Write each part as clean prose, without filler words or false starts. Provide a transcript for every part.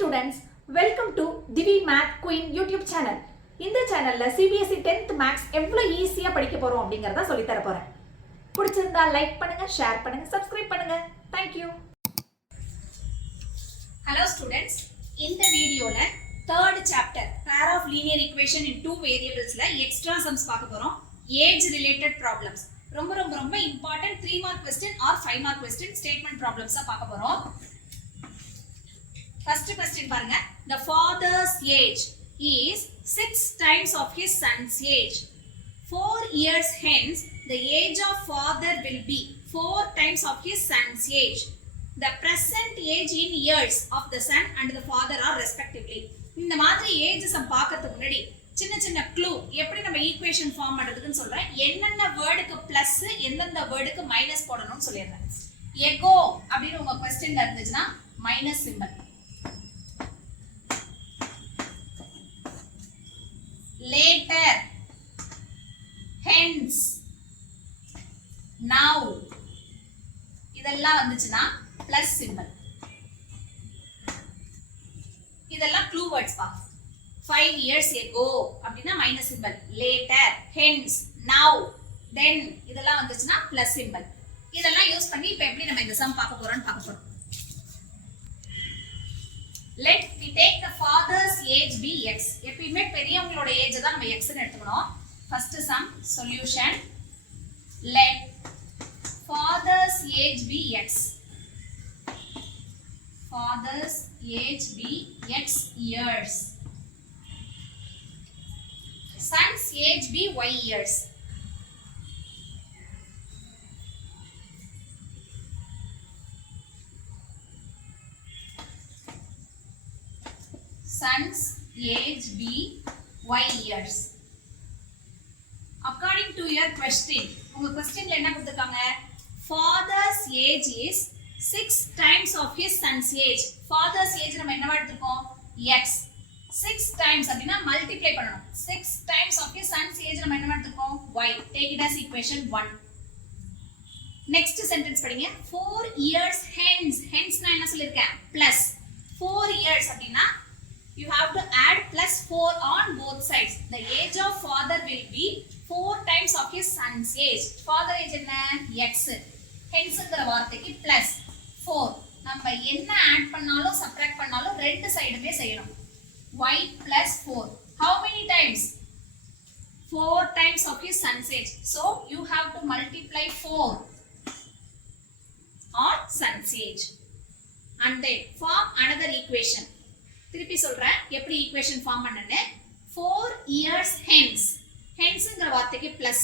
students, welcome to Divi Math Queen YouTube channel. இந்த சேனல்ல CBSE 10th Maths எவ்வளவு ஈஸியா படிக்க போறோம் அப்படிங்கறத சொல்லி தர போறேன். பிடிச்சிருந்தா லைக் பண்ணுங்க, ஷேர் பண்ணுங்க, சப்ஸ்கிரைப் பண்ணுங்க. Thank you. Hello students, இந்த வீடியோல third chapter pair of linear equation in two variablesல extra sums பார்க்க போறோம். Age related problems. ரொம்ப important 3 mark question or 5 mark question statement problems பார்க்க போறோம். First question பாருங்க. The father's age is 6 times of his son's age. 4 years hence, the age of father will be 4 times of his son's age. The present age in years of the son and the father are respectively. இந்த மாதிரி ஏஜஸ் பார்க்கிறதுக்கு முன்னாடி சின்ன க்ளூ எப்படி நம்ம equation form பண்றதுன்னு சொல்றேன். என்னென்ன வேர்டுக்கு பிளஸ் எந்தெந்த வேர்டுக்கு மைனஸ் போடணும்னு சொல்லிடுறேன். எகோ அப்படின்னு உங்க क्वेश्चनல இருந்துச்சுன்னா minus symbol. Later, hence, now இதெல்லாம் வந்துச்சுன்னா பிளஸ் சிம்பல். இதெல்லாம் க்ளூ வேர்ட்ஸ் பா. 5 years ago அப்படினா minus symbol. Later, hence, now, then இதெல்லாம் வந்துச்சுன்னா பிளஸ் சிம்பல். இதெல்லாம் யூஸ் பண்ணி இப்போ எப்படி நம்ம இந்த சம் பார்க்க போறோம். Let we take the father's age be x. எப்பவுமே பெரியவங்களோட ஏஜ் தான் நம்ம x ன்னு எடுத்துக்கணும். First sum solution. Let father's age be x. Father's age be x years. Son's age be y years. Son's age be y years. According to your question, உங்க questionல என்ன கொடுத்திருக்காங்க? Father's age is 6 times of his son's age. Father's age நம்ம என்னவா எடுத்துக்கோம்? x. 6 times அப்படினா மல்டிப்ளை பண்ணனும். 6 times of his son's age நம்ம என்னவா எடுத்துக்கோம்? y. Take it as equation 1. Next sentence படிங்க. 4 years hence. Hence நான் என்ன சொல்லிருக்கேன்? Plus 4 years அப்படினா you have to add plus 4 on both sides. The age of father will be 4 times of his son's age. Father age என்ன? x. hence ங்கற வார்த்தைக்கு plus 4. நம்ம என்ன ஆட் பண்ணாலும் சப்ட்ராக்ட் பண்ணாலும் ரெண்டு சைடுமே செய்யணும். y plus 4. How many times? 4 times of his son's age. So you have to multiply 4 on son's age. And then form another equation. திருப்பி சொல்றேன் எப்படி ஈக்குவேஷன் ஃபார்ம் பண்ணனே. 4 years hence. henceங்கற வார்த்தைக்கு பிளஸ்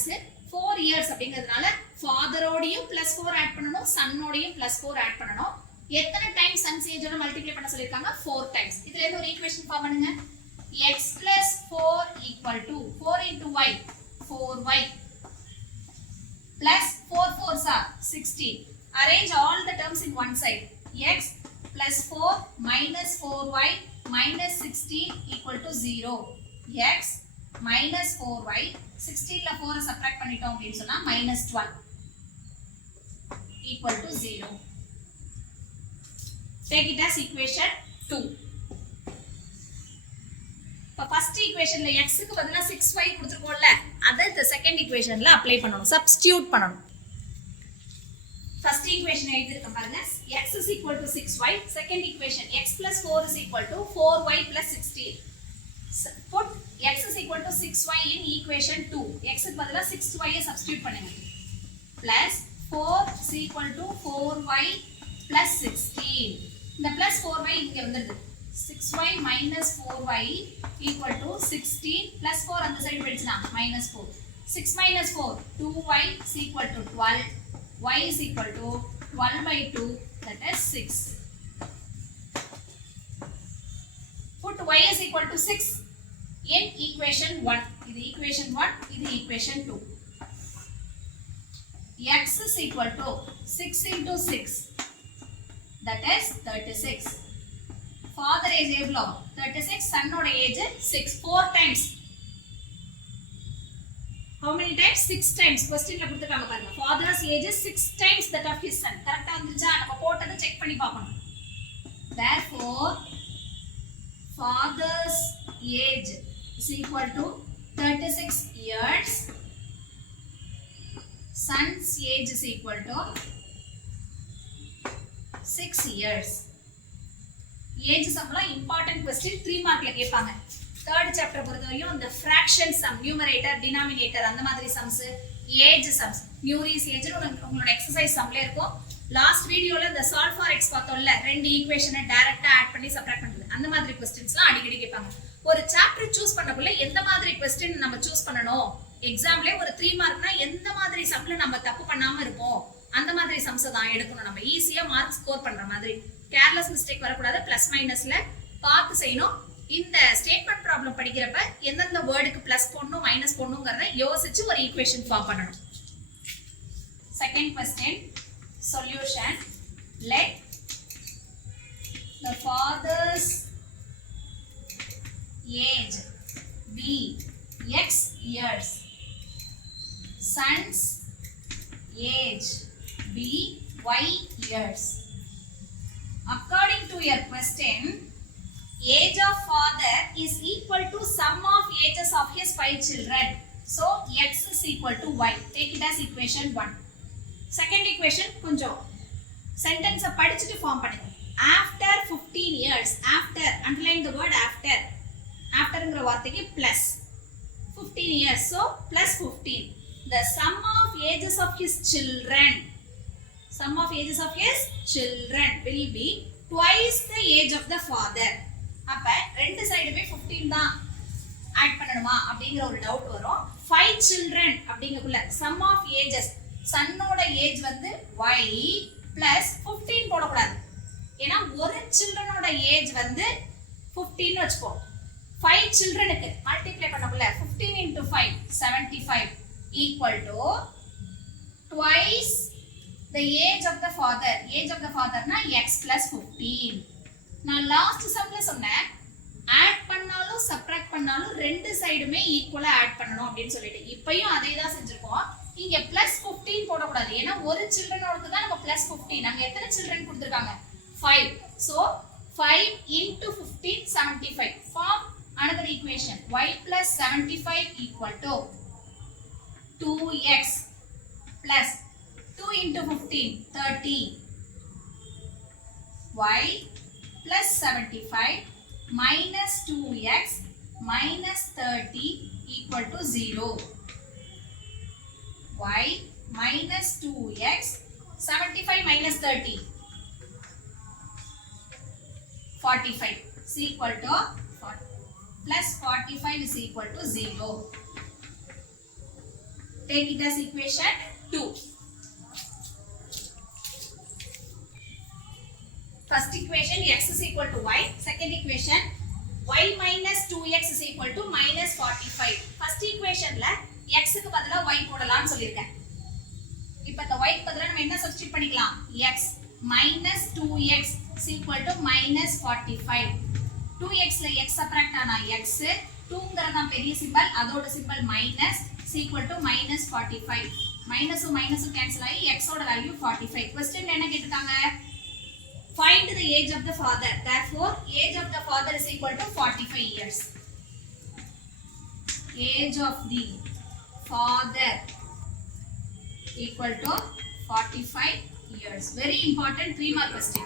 4 years அப்படிங்கிறதுனால ஃாதரோடையும் plus 4 ஆட் பண்ணனும், சன்னோடையும் plus 4 ஆட் பண்ணனும். எத்தனை டைம் சன்ஸ் ஏஜோட மல்டிப்ளை பண்ண சொல்லிருக்காங்க? 4 டைம்ஸ். இதுல இருந்து ஒரு ஈக்குவேஷன் ஃபார்ம் பண்ணுங்க. x plus 4 equal to 4 into y 4y plus 4 4s are 16. Arrange all the terms in one side. x plus 4 minus 4y minus 16 equal to 0. x minus 4y 16 ல 4 சப்ட்ராக்ட் பண்ணிட்டோம் அப்படினு சொன்னா minus 12 equal to 0. Take it as equation 2. இப்ப ஃபர்ஸ்ட் ஈக்குவேஷன்ல x க்கு பதிலா 6y கொடுத்திருக்கோம்ல, அத இந்த செகண்ட் ஈக்குவேஷன்ல அப்ளை பண்ணனும், சப்ஸ்டிட்யூட் பண்ணனும். First equation எழுதிருக்கேன் பாருங்க. x is equal to 6y. Second equation x plus 4 is equal to 4y plus 16. Put x is equal to 6y in equation 2. x க்கு பதிலா 6y ஐ சப்ஸ்டிட்யூட் பண்ணுங்க. Plus 4 is equal to 4y plus 16. இந்த plus 4y இங்க வந்துருது. 6y minus 4y equal to 16 plus 4 அந்த சைடு போயிடுச்சுனா minus 4. 6 minus 4 2y is equal to 12. y is equal to 12 by 2, that is 6. Put y is equal to 6 in equation 1. This equation 1, this equation 2. x is equal to 6 into 6, that is 36. Father age எவ்வளோ? 36. son ஓட age 6. 4 times. How many times? 6 times. Question la கொடுத்திருக்காங்க பாருங்க. Father's age is 6 times that of his son. கரெக்ட்டா வந்துச்சா? நம்ம போட்டத செக் பண்ணி பார்க்கணும். Therefore father's age is equal to 36 years. Son's age is equal to 6 years. Age sum important question 3 markல கேட்பாங்க. Third chapter பொறுத்தவரையும் இந்த fraction sum, numerator, denominator அந்த மாதிரி sums, age sums, Murray's age உங்களோட exercise sumல இருக்கும். லாஸ்ட் வீடியோல இந்த solve for x பார்த்தோம்ல, ரெண்டு ஈக்குவேஷனை டைரக்டா ஆட் பண்ணி சப்ட்ராக்ட் பண்றது, அந்த மாதிரி क्वेश्चंसலாம் அடிக்கடி கேட்பாங்க. ஒரு சாப்டர் சூஸ் பண்ணக்குள்ள எந்த மாதிரி क्वेश्चन நம்ம சூஸ் பண்ணணும், எக்ஸாம்ல ஒரு 3 மார்க்னா எந்த மாதிரி சம்ல நம்ம தப்பு பண்ணாம இருப்போம், அந்த மாதிரி சம்ஸ் தான் எடுக்கணும். நம்ம ஈஸியா மார்க் ஸ்கோர் பண்ற மாதிரி கேர்லெஸ் மிஸ்டேக் வரக்கூடாது. பிளஸ் மைனஸ்ல பார்த்து செய்யணும். இந்த ஸ்டேட்மெண்ட் ப்ராப்ளம் படிக்கிறப்ப எந்தெந்த வேர்டுக்கு பிளஸ் போடணும் மைனஸ் போடணும்ங்கறத யோசிச்சு ஒரு ஈக்குவேஷன் ஃபார்ம் பண்ணணும். Second question solution. Let the father's age be x years, son's age be y years. According to your question, age of father is equal to sum of ages of his 5 children. So x is equal to y. Take it as equation 1. Second equation கொஞ்சம் sentence படிச்சிட்டு ஃபார்ம் பண்ணுங்க. After 15 years, after, underline the word after. Afterங்கிற வார்த்தைக்கு plus 15 years, so plus 15. The sum of ages of his children, sum of ages of his children will be twice the age of the father. அப்ப ரெண்டு சைடுமே 15 தான் ஆட் பண்ணணுமா அப்படிங்கிற ஒரு டவுட் வரும். 5 children அப்படிங்கக்குள்ள sum of ages, சன்னோட ஏஜ் வந்து y பிளஸ் 15 போடக்கூடாது. ஏன்னா ஒரு சில்ட்ரனோட ஏஜ் வந்து 15 வச்சுக்கோ. 5 சில்ட்ரனுக்கு மல்டிப்ளை பண்ணக்குள்ள 15 into 5 75 equal to twice the age of the father. Age of the father na x plus 15. நான் லாஸ்ட் சம்ல சொன்னேன், ஆட் பண்ணாலும் சப்ட்ராக்ட் பண்ணாலும் ரெண்டு சைடுமே ஈக்குவலா ஆட் பண்ணணும் அப்படின்னு சொல்லிட்டு, இப்பயும் அதே தான் செஞ்சிருக்கோம். இங்க plus 15 போடக்கூடாது. ஏன்னா ஒரு சில்ட்ரனோடக்கு தான் நம்ம plus 15. நாங்க எத்தனை சில்ட்ரன் கொடுத்திருக்காங்க? 5. So 5 into 15 75. Form another equation. Y plus 75 equal to 2x plus 2 into 15 30. Y plus 75 minus 2x minus 30 equal to 0. Y minus 2x, 75 minus 30, 45 is equal to 40, plus 45 is equal to 0. Take it as equation 2. First equation x is equal to y. Second equation y minus 2x is equal to minus 45. First equation la x க்கு பதிலா y போடலாம்னு சொல்லிருக்கேன். இப்போ இந்த y க்கு பதிலா நம்ம என்ன சப்ஸ்டிட்யூட் பண்ணிக்கலாம்? x minus 2x is equal to minus 45. 2x ல x சப்ட்ராக்ட் ஆனா x, 2ங்கறது தான் பெரிய சிம்பல், அதோட symbol minus is equal to minus 45. மைனஸும் மைனஸும் கேன்சல் ஆகி x ஓட வேல்யூ 45. क्वेश्चन என்ன கேட்டிருக்காங்க? Find the age of the father. Therefore, age of the father is equal to 45 years. Age of the father equal to 45 years. Very important 3 mark question.